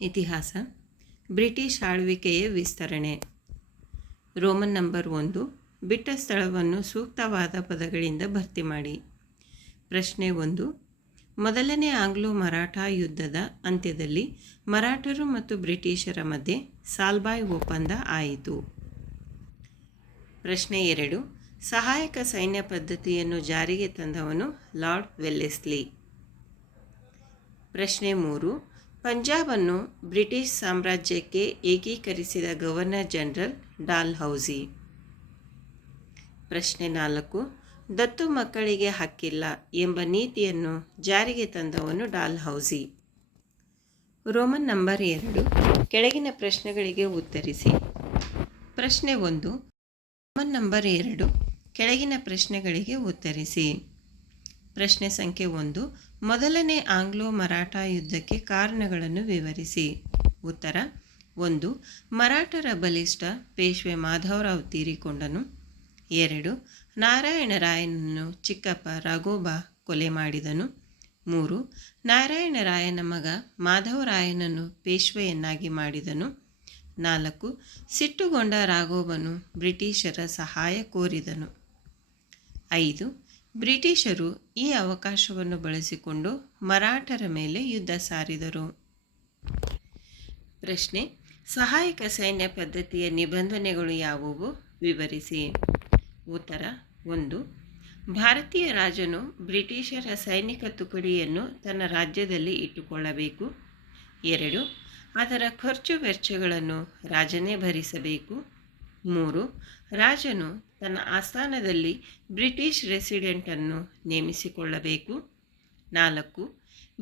ಇತಿಹಾಸ. ಬ್ರಿಟಿಷ್ ಆಳ್ವಿಕೆಯ ವಿಸ್ತರಣೆ. Roman number 1. ಬಿಟ್ಟ ಸ್ಥಳವನ್ನು ಸೂಕ್ತವಾದ ಪದಗಳಿಂದ ಭರ್ತಿ ಮಾಡಿ. ಪ್ರಶ್ನೆ 1. ಮೊದಲನೇ ಆಂಗ್ಲೋ ಮರಾಠಾ ಯುದ್ಧದ ಅಂತ್ಯದಲ್ಲಿ ಮರಾಠರು ಮತ್ತು ಬ್ರಿಟಿಷರ ಮಧ್ಯೆ ಸಾಲ್ಬಾಯ್ ಒಪ್ಪಂದ ಆಯಿತು. ಪ್ರಶ್ನೆ 2. ಸಹಾಯಕ ಸೈನ್ಯ ಪದ್ಧತಿಯನ್ನು ಜಾರಿಗೆ ತಂದವನು ಲಾರ್ಡ್ ವೆಲ್ಲೆಸ್ಲಿ. ಪ್ರಶ್ನೆ 3. ಪಂಜಾಬನ್ನು ಬ್ರಿಟಿಷ್ ಸಾಮ್ರಾಜ್ಯಕ್ಕೆ ಏಕೀಕರಿಸಿದ ಗವರ್ನರ್ ಜನರಲ್ ಡಾಲ್ಹೌಸಿ. ಪ್ರಶ್ನೆ 4. ದತ್ತು ಮಕ್ಕಳಿಗೆ ಹಕ್ಕಿಲ್ಲ ಎಂಬ ನೀತಿಯನ್ನು ಜಾರಿಗೆ ತಂದವನು ಡಾಲ್ಹೌಸಿ. Roman number 2. ಕೆಳಗಿನ ಪ್ರಶ್ನೆಗಳಿಗೆ ಉತ್ತರಿಸಿ. ಪ್ರಶ್ನೆ 1. Roman number 2. ಕೆಳಗಿನ ಪ್ರಶ್ನೆಗಳಿಗೆ ಉತ್ತರಿಸಿ. ಪ್ರಶ್ನೆ ಸಂಖ್ಯೆ 1. ಮೊದಲನೇ ಆಂಗ್ಲೋ ಮರಾಠಾ ಯುದ್ಧಕ್ಕೆ ಕಾರಣಗಳನ್ನು ವಿವರಿಸಿ. ಉತ್ತರ. 1. ಮರಾಠರ ಬಲಿಷ್ಠ ಪೇಶ್ವೆ ಮಾಧವರಾವ್ ತೀರಿಕೊಂಡನು. 2. ನಾರಾಯಣರಾಯನನ್ನು ಚಿಕ್ಕಪ್ಪ ರಾಘೋಬಾ ಕೊಲೆ ಮಾಡಿದನು. 3. ನಾರಾಯಣರಾಯನ ಮಗ ಮಾಧವರಾಯನನ್ನು ಪೇಶ್ವೆಯನ್ನಾಗಿ ಮಾಡಿದನು. 4. ಸಿಟ್ಟುಗೊಂಡ ರಾಘೋಬನು ಬ್ರಿಟಿಷರ ಸಹಾಯ ಕೋರಿದನು. 5. ಬ್ರಿಟಿಷರು ಈ ಅವಕಾಶವನ್ನು ಬಳಸಿಕೊಂಡು ಮರಾಠರ ಮೇಲೆ ಯುದ್ಧ ಸಾರಿದರು. ಪ್ರಶ್ನೆ. ಸಹಾಯಕ ಸೈನ್ಯ ಪದ್ಧತಿಯ ನಿಬಂಧನೆಗಳು ಯಾವುವು? ವಿವರಿಸಿ. ಉತ್ತರ. 1. ಭಾರತೀಯ ರಾಜನು ಬ್ರಿಟಿಷರ ಸೈನಿಕ ತುಕಡಿಯನ್ನು ತನ್ನ ರಾಜ್ಯದಲ್ಲಿ ಇಟ್ಟುಕೊಳ್ಳಬೇಕು. 2. ಅದರ ಖರ್ಚು ವೆಚ್ಚಗಳನ್ನು ರಾಜನೇ ಭರಿಸಬೇಕು. 3. ರಾಜನು ತನ್ನ ಆಸ್ಥಾನದಲ್ಲಿ ಬ್ರಿಟಿಷ್ ರೆಸಿಡೆಂಟನ್ನು ನೇಮಿಸಿಕೊಳ್ಳಬೇಕು. 4.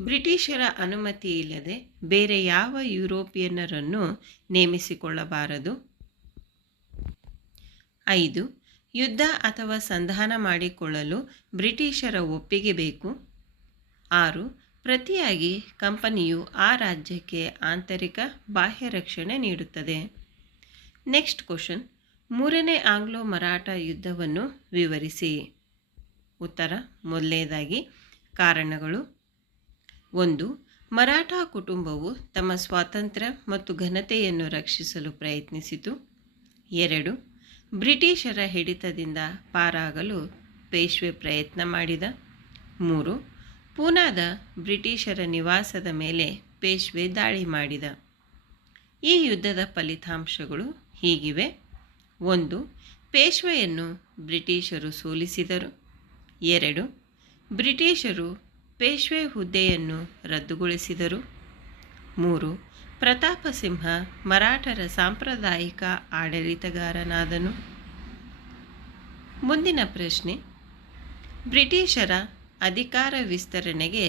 ಬ್ರಿಟಿಷರ ಅನುಮತಿ ಇಲ್ಲದೆ ಬೇರೆ ಯಾವ ಯುರೋಪಿಯನ್ನರನ್ನು ನೇಮಿಸಿಕೊಳ್ಳಬಾರದು. 5. ಯುದ್ಧ ಅಥವಾ ಸಂಧಾನ ಮಾಡಿಕೊಳ್ಳಲು ಬ್ರಿಟಿಷರ ಒಪ್ಪಿಗೆ ಬೇಕು. 6. ಪ್ರತಿಯಾಗಿ ಕಂಪನಿಯು ಆ ರಾಜ್ಯಕ್ಕೆ ಆಂತರಿಕ ಬಾಹ್ಯ ರಕ್ಷಣೆ ನೀಡುತ್ತದೆ. Next question. ಮೂರನೇ ಆಂಗ್ಲೋ ಮರಾಠಾ ಯುದ್ಧವನ್ನು ವಿವರಿಸಿ. ಉತ್ತರ. ಮೊದಲನೇದಾಗಿ ಕಾರಣಗಳು. 1. ಮರಾಠಾ ಕುಟುಂಬವು ತಮ್ಮ ಸ್ವಾತಂತ್ರ್ಯ ಮತ್ತು ಘನತೆಯನ್ನು ರಕ್ಷಿಸಲು ಪ್ರಯತ್ನಿಸಿತು. 2. ಬ್ರಿಟಿಷರ ಹಿಡಿತದಿಂದ ಪಾರಾಗಲು ಪೇಶ್ವೆ ಪ್ರಯತ್ನ ಮಾಡಿದ. 3. ಪೂನಾದ ಬ್ರಿಟಿಷರ ನಿವಾಸದ ಮೇಲೆ ಪೇಶ್ವೆ ದಾಳಿ ಮಾಡಿದ. ಈ ಯುದ್ಧದ ಫಲಿತಾಂಶಗಳು ಹೀಗಿವೆ. 1. ಪೇಶ್ವೆಯನ್ನು ಬ್ರಿಟಿಷರು ಸೋಲಿಸಿದರು. 2. ಬ್ರಿಟಿಷರು ಪೇಶ್ವೆ ಹುದ್ದೆಯನ್ನು ರದ್ದುಗೊಳಿಸಿದರು. 3. ಪ್ರತಾಪಸಿಂಹ ಮರಾಠರ ಸಾಂಪ್ರದಾಯಿಕ ಆಡಳಿತಗಾರನಾದನು. ಮುಂದಿನ ಪ್ರಶ್ನೆ. ಬ್ರಿಟಿಷರ ಅಧಿಕಾರ ವಿಸ್ತರಣೆಗೆ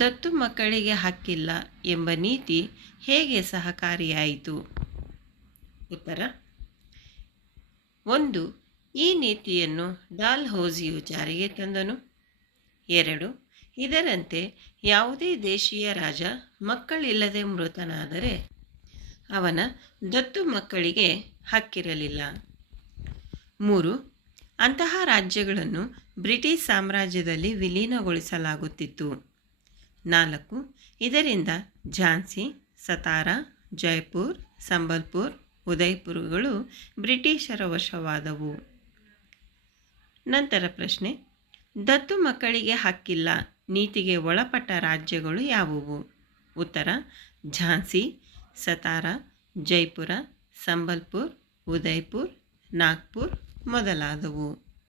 ದತ್ತು ಮಕ್ಕಳಿಗೆ ಹಕ್ಕಿಲ್ಲ ಎಂಬ ನೀತಿ ಹೇಗೆ ಸಹಕಾರಿಯಾಯಿತು? ಉತ್ತರ. 1. ಈ ನೀತಿಯನ್ನು ಡಾಲ್ಹೌಸಿಯು ಜಾರಿಗೆ ತಂದನು. 2. ಇದರಂತೆ ಯಾವುದೇ ದೇಶೀಯ ರಾಜ ಮಕ್ಕಳಿಲ್ಲದೆ ಮೃತನಾದರೆ ಅವನ ದತ್ತು ಮಕ್ಕಳಿಗೆ ಹಕ್ಕಿರಲಿಲ್ಲ. 3. ಅಂತಹ ರಾಜ್ಯಗಳನ್ನು ಬ್ರಿಟಿಷ್ ಸಾಮ್ರಾಜ್ಯದಲ್ಲಿ ವಿಲೀನಗೊಳಿಸಲಾಗುತ್ತಿತ್ತು. 4. ಇದರಿಂದ ಝಾನ್ಸಿ, ಸತಾರಾ, ಜೈಪುರ್, ಸಂಬಲ್ಪುರ್, ಉದಯ್ಪುರಗಳು ಬ್ರಿಟಿಷರ ವಶವಾದವು. ನಂತರ ಪ್ರಶ್ನೆ. ದತ್ತು ಮಕ್ಕಳಿಗೆ ಹಕ್ಕಿಲ್ಲ ನೀತಿಗೆ ಒಳಪಟ್ಟ ರಾಜ್ಯಗಳು ಯಾವುವು? ಉತ್ತರ. ಝಾನ್ಸಿ, ಸತಾರಾ, ಜೈಪುರ, ಸಂಬಲ್ಪುರ್, ಉದಯ್ಪುರ್, ನಾಗ್ಪುರ್ ಮೊದಲಾದವು.